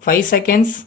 5 seconds.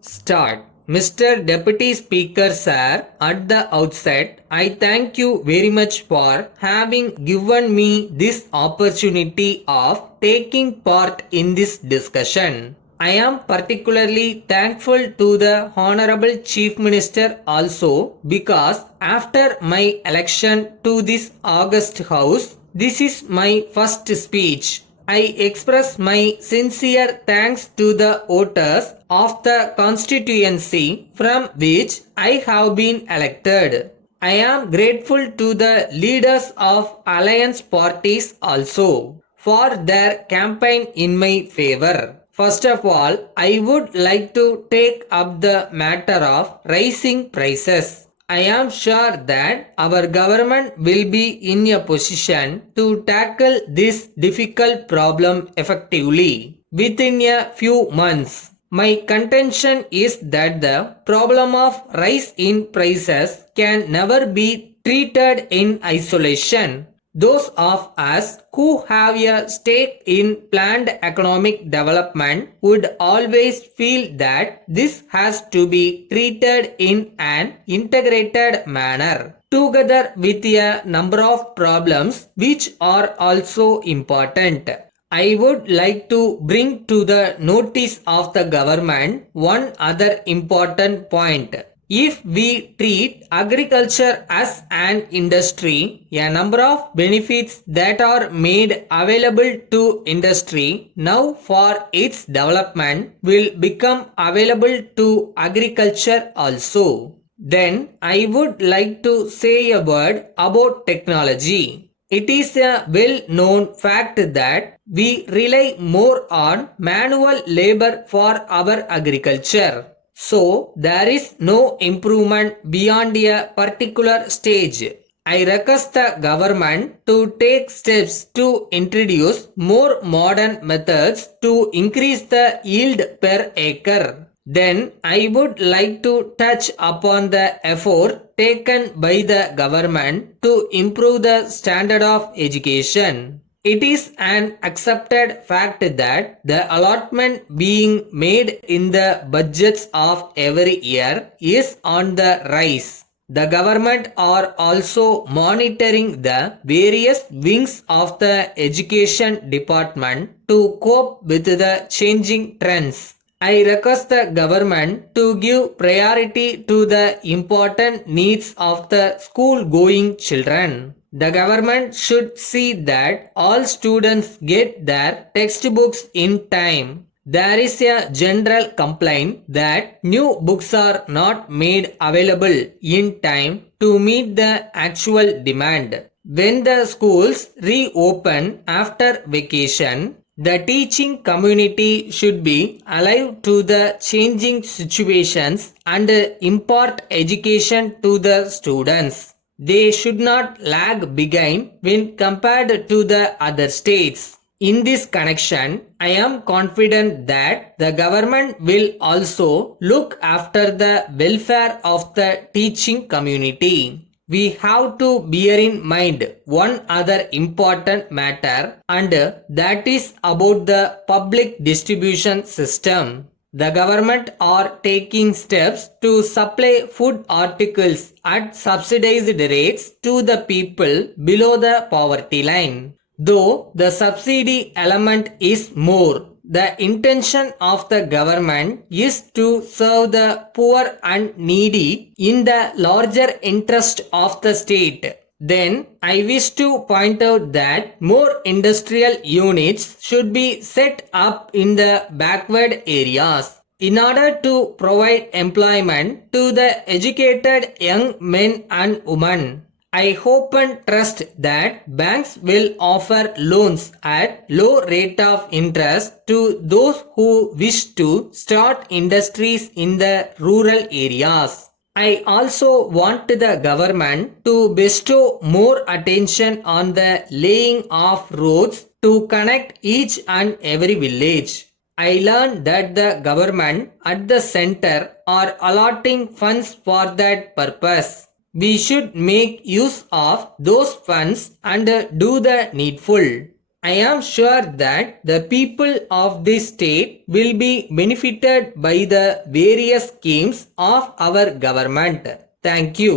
Start. Mr. Deputy Speaker Sir, at the outset, I thank you very much for having given me this opportunity of taking part in this discussion. I am particularly thankful to the Honorable Chief Minister also because after my election to this august house, this is my first speech. I express my sincere thanks to the voters of the constituency from which I have been elected. I am grateful to the leaders of alliance parties also for their campaign in my favor. First of all, I would like to take up the matter of rising prices. I am sure that our government will be in a position to tackle this difficult problem effectively within a few months. My contention is that the problem of rise in prices can never be treated in isolation. Those of us who have a stake in planned economic development would always feel that this has to be treated in an integrated manner, together with a number of problems which are also important. I would like to bring to the notice of the government one other important point. If we treat agriculture as an industry, a number of benefits that are made available to industry now for its development will become available to agriculture also. Then I would like to say a word about technology. It is a well-known fact that we rely more on manual labor for our agriculture. So, there is no improvement beyond a particular stage. I request the government to take steps to introduce more modern methods to increase the yield per acre. Then I would like to touch upon the effort taken by the government to improve the standard of education. It is an accepted fact that the allotment being made in the budgets of every year is on the rise. The government are also monitoring the various wings of the education department to cope with the changing trends. I request the government to give priority to the important needs of the school-going children. The government should see that all students get their textbooks in time. There is a general complaint that new books are not made available in time to meet the actual demand. When the schools reopen after vacation, the teaching community should be alive to the changing situations and impart education to the students. They should not lag behind when compared to the other states. In this connection, I am confident that the government will also look after the welfare of the teaching community. We have to bear in mind one other important matter, and that is about the public distribution system. The government are taking steps to supply food articles at subsidized rates to the people below the poverty line. Though the subsidy element is more, the intention of the government is to serve the poor and needy in the larger interest of the state. Then I wish to point out that more industrial units should be set up in the backward areas in order to provide employment to the educated young men and women. I hope and trust that banks will offer loans at low rate of interest to those who wish to start industries in the rural areas. I also want the government to bestow more attention on the laying of roads to connect each and every village. I learned that the government at the center are allotting funds for that purpose. We should make use of those funds and do the needful. I am sure that the people of this state will be benefited by the various schemes of our government. Thank you.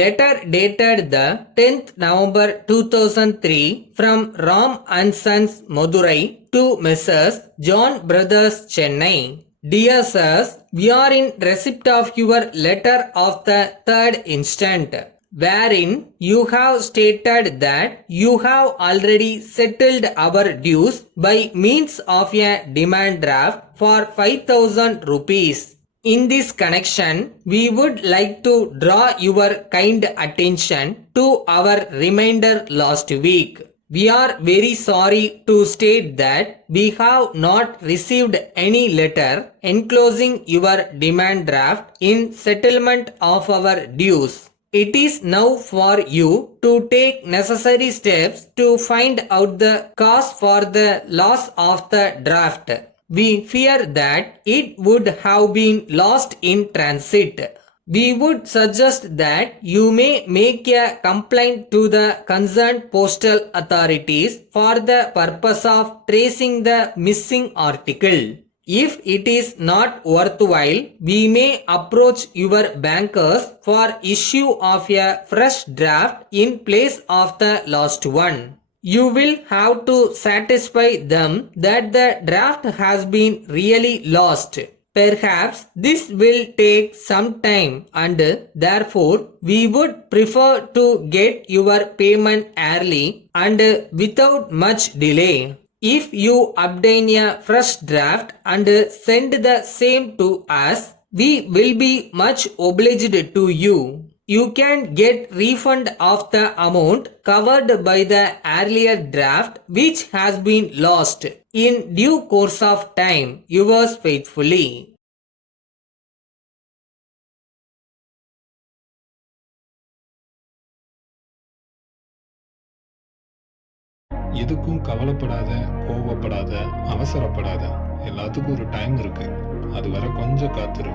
Letter dated the 10th November 2003 from Ram and Sons Madurai to Messrs. John Brothers Chennai. Dear sirs, we are in receipt of your letter of the 3rd instant, wherein you have stated that you have already settled our dues by means of a demand draft for 5,000 rupees. In this connection, we would like to draw your kind attention to our reminder last week. We are very sorry to state that we have not received any letter enclosing your demand draft in settlement of our dues. It is now for you to take necessary steps to find out the cause for the loss of the draft. We fear that it would have been lost in transit. We would suggest that you may make a complaint to the concerned postal authorities for the purpose of tracing the missing article. If it is not worthwhile, we may approach your bankers for issue of a fresh draft in place of the last one. You will have to satisfy them that the draft has been really lost. Perhaps this will take some time and therefore we would prefer to get your payment early and without much delay. If you obtain a fresh draft and send the same to us, we will be much obliged to you. You can get refund of the amount covered by the earlier draft which has been lost in due course of time. Yours faithfully. எதுக்கும் கவலைப்படாத, கோவப்படாத, அவசரப்படாத. எல்லாத்துக்கும் ஒரு time இருக்கு. அது வரை கொஞ்சம் காத்திரு.